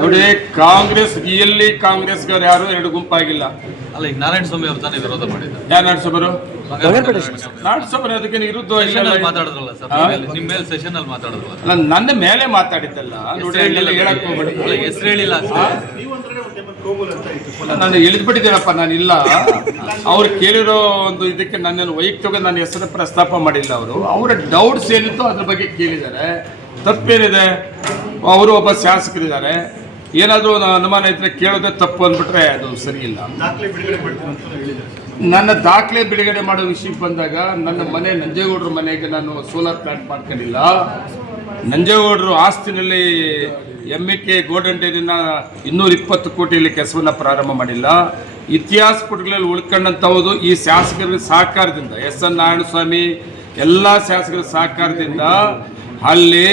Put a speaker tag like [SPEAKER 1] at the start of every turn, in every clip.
[SPEAKER 1] ನೋಡಿ ಕಾಂಗ್ರೆಸ್ ರಿಯಲ್ಲಿ ಕಾಂಗ್ರೆಸ್ ಯಾರು? ಎರಡು ಗುಂಪಾಗಿಲ್ಲ.
[SPEAKER 2] ಅಲ್ಲ ಈಗ ನಾರಾಯಣ ಸ್ವಾಮಿ ಅವರು ತಾನೇ ವಿರೋಧ ಮಾಡಿದ್ದಾರೆ
[SPEAKER 1] ಯಾರು ನಡೆಸೋಬರು ನಾಡ್ಸೋಬರು ಅದಕ್ಕೆ ವಿರುದ್ಧ
[SPEAKER 2] ಸೆಷನ್ ಅಲ್ಲಿ
[SPEAKER 1] ಇಲ್ಲ.
[SPEAKER 2] ಮಾತಾಡಿದ್ರಲ್ಲ ಸರ್ ನಿಮ್ಮ ಮೇಲೆ ಸೆಷನ್ ಅಲ್ಲಿ ಮಾತಾಡಿದ್ರಲ್ಲ
[SPEAKER 1] ನಾನು ನನ್ನ ಮೇಲೆ ಮಾತಾಡಿದ್ದಲ್ಲ? ನೋಡಿ ಹೇಳಕ್ ಹೋಗ್ಬೇಡಿ.
[SPEAKER 2] ಹೆಸರು ಹೇಳಿಲ್ಲ
[SPEAKER 1] ನಾನು ಇಳಿದ್ಬಿಟ್ಟಿದ್ದೀನಪ್ಪ ನಾನು ಇಲ್ಲ. ಅವ್ರು ಕೇಳಿರೋ ಒಂದು ಇದಕ್ಕೆ ನನ್ನನ್ನು ವೈಯಕ್ತಿಕ ನನ್ನ ಹೆಸರು ಪ್ರಸ್ತಾಪ ಮಾಡಿಲ್ಲ ಅವರು. ಅವರ ಡೌಟ್ಸ್ ಏನಿತ್ತು ಅದ್ರ ಬಗ್ಗೆ ಕೇಳಿದ್ದಾರೆ. ತಪ್ಪೇನಿದೆ? ಅವರು ಒಬ್ಬ ಶಾಸಕರಿದ್ದಾರೆ. ಏನಾದರೂ ಅನುಮಾನ ಇದ್ರೆ ಕೇಳೋದೇ ತಪ್ಪು ಅಂದ್ಬಿಟ್ರೆ ಅದು ಸರಿ ಇಲ್ಲ. ನನ್ನ ದಾಖಲೆ ಬಿಡುಗಡೆ ಮಾಡೋ ವಿಷಯಕ್ಕೆ ಬಂದಾಗ ನನ್ನ ಮನೆ ನಂಜೇಗೌಡರ ಮನೆಗೆ ನಾನು ಸೋಲಾರ್ ಪ್ಲಾಂಟ್ ಮಾಡ್ಕೊಂಡಿಲ್ಲ. ನಂಜೇಗೌಡರು ಆಸ್ತಿನಲ್ಲಿ ಎಂ ಇ ಕೆ ಗೋಲ್ಡನ್ ಡೇರಿನ ಇನ್ನೂರ ಇಪ್ಪತ್ತು ಕೋಟಿಯಲ್ಲಿ ಕೆಲಸವನ್ನು ಪ್ರಾರಂಭ ಮಾಡಿಲ್ಲ. ಇತಿಹಾಸ ಪುಟಗಳಲ್ಲಿ ಉಳ್ಕೊಂಡಂಥವುದು ಈ ಶಾಸಕರ ಸಹಕಾರದಿಂದ ಎಸ್ ಎನ್ ನಾರಾಯಣಸ್ವಾಮಿ ಎಲ್ಲ ಶಾಸಕರ ಸಹಕಾರದಿಂದ ಅಲ್ಲಿ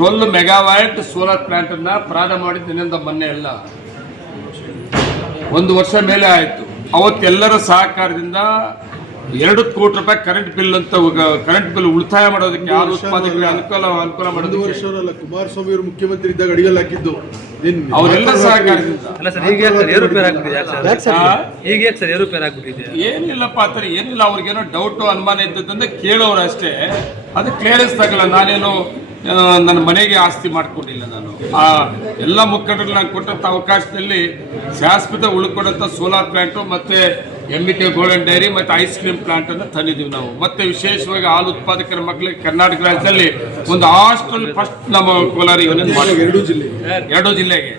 [SPEAKER 1] ಟ್ವೆಲ್ ಮೆಗಾವ್ಯಾಟ್ ಸೋಲಾರ್ ಪ್ಲಾಂಟನ್ನು ಪ್ರಾರಂಭ ಮಾಡಿದ್ದಿನಿಂದ ಮೊನ್ನೆ ಎಲ್ಲ ಒಂದು ವರ್ಷ ಮೇಲೆ ಆಯಿತು. ಅವತ್ತೆಲ್ಲರ ಸಹಕಾರದಿಂದ ಎರಡು ಕೋಟಿ ರೂಪಾಯಿ ಕರೆಂಟ್ ಬಿಲ್ ಅಂತ ಕರೆಂಟ್ ಬಿಲ್ ಉಳಿತಾಯ ಮಾಡೋದಕ್ಕೆ ಯಾರು ಉತ್ಪಾದಕರಿಗೆ ಅನುಕೂಲ ಅನುಕೂಲ
[SPEAKER 3] ವರ್ಷವಲ್ಲ. ಕುಮಾರಸ್ವಾಮಿ ಅವರು ಮುಖ್ಯಮಂತ್ರಿ ಇದ್ದಾಗ ಅಡಿಗೆ ಹಾಕಿದ್ದು.
[SPEAKER 1] ಅವರೆಲ್ಲ ಸಹಕಾರದಿಂದ. ಏನಿಲ್ಲಪ್ಪ ಆ ಥರ ಏನಿಲ್ಲ. ಅವ್ರಿಗೇನೋ ಡೌಟು ಅನುಮಾನ ಇದ್ದದಂದ್ರೆ ಕೇಳೋರು ಅಷ್ಟೇ. ಅದು ಕ್ಲಿಯರೆನ್ಸ್ ತಗಲ್ಲ ನಾನೇನು ನನ್ನ ಮನೆಗೆ ಆಸ್ತಿ ಮಾಡ್ಕೊಂಡಿಲ್ಲ ನಾನು. ಆ ಎಲ್ಲ ಮುಖಂಡರು ನಾನು ಕೊಟ್ಟಂಥ ಅವಕಾಶದಲ್ಲಿ ಶಾಶ್ವತ ಉಳ್ಕೊಂಡಂಥ ಸೋಲಾರ್ ಪ್ಲಾಂಟು ಮತ್ತು M E K golden dairy ಮತ್ತು ಐಸ್ ಕ್ರೀಮ್ ಪ್ಲಾಂಟನ್ನು ತಂದಿದ್ದೀವಿ ನಾವು. ಮತ್ತೆ ವಿಶೇಷವಾಗಿ ಹಾಲು ಉತ್ಪಾದಕರ ಮಕ್ಕಳಿಗೆ ಕರ್ನಾಟಕ ರಾಜ್ಯದಲ್ಲಿ ಒಂದು ಹಾಸ್ಟೆಲ್ ಫಸ್ಟ್ ನಮ್ಮ ಕೋಲಾರ ಎರಡು
[SPEAKER 3] ಎರಡೂ ಜಿಲ್ಲೆ
[SPEAKER 1] ಎರಡು ಜಿಲ್ಲೆಗೆ.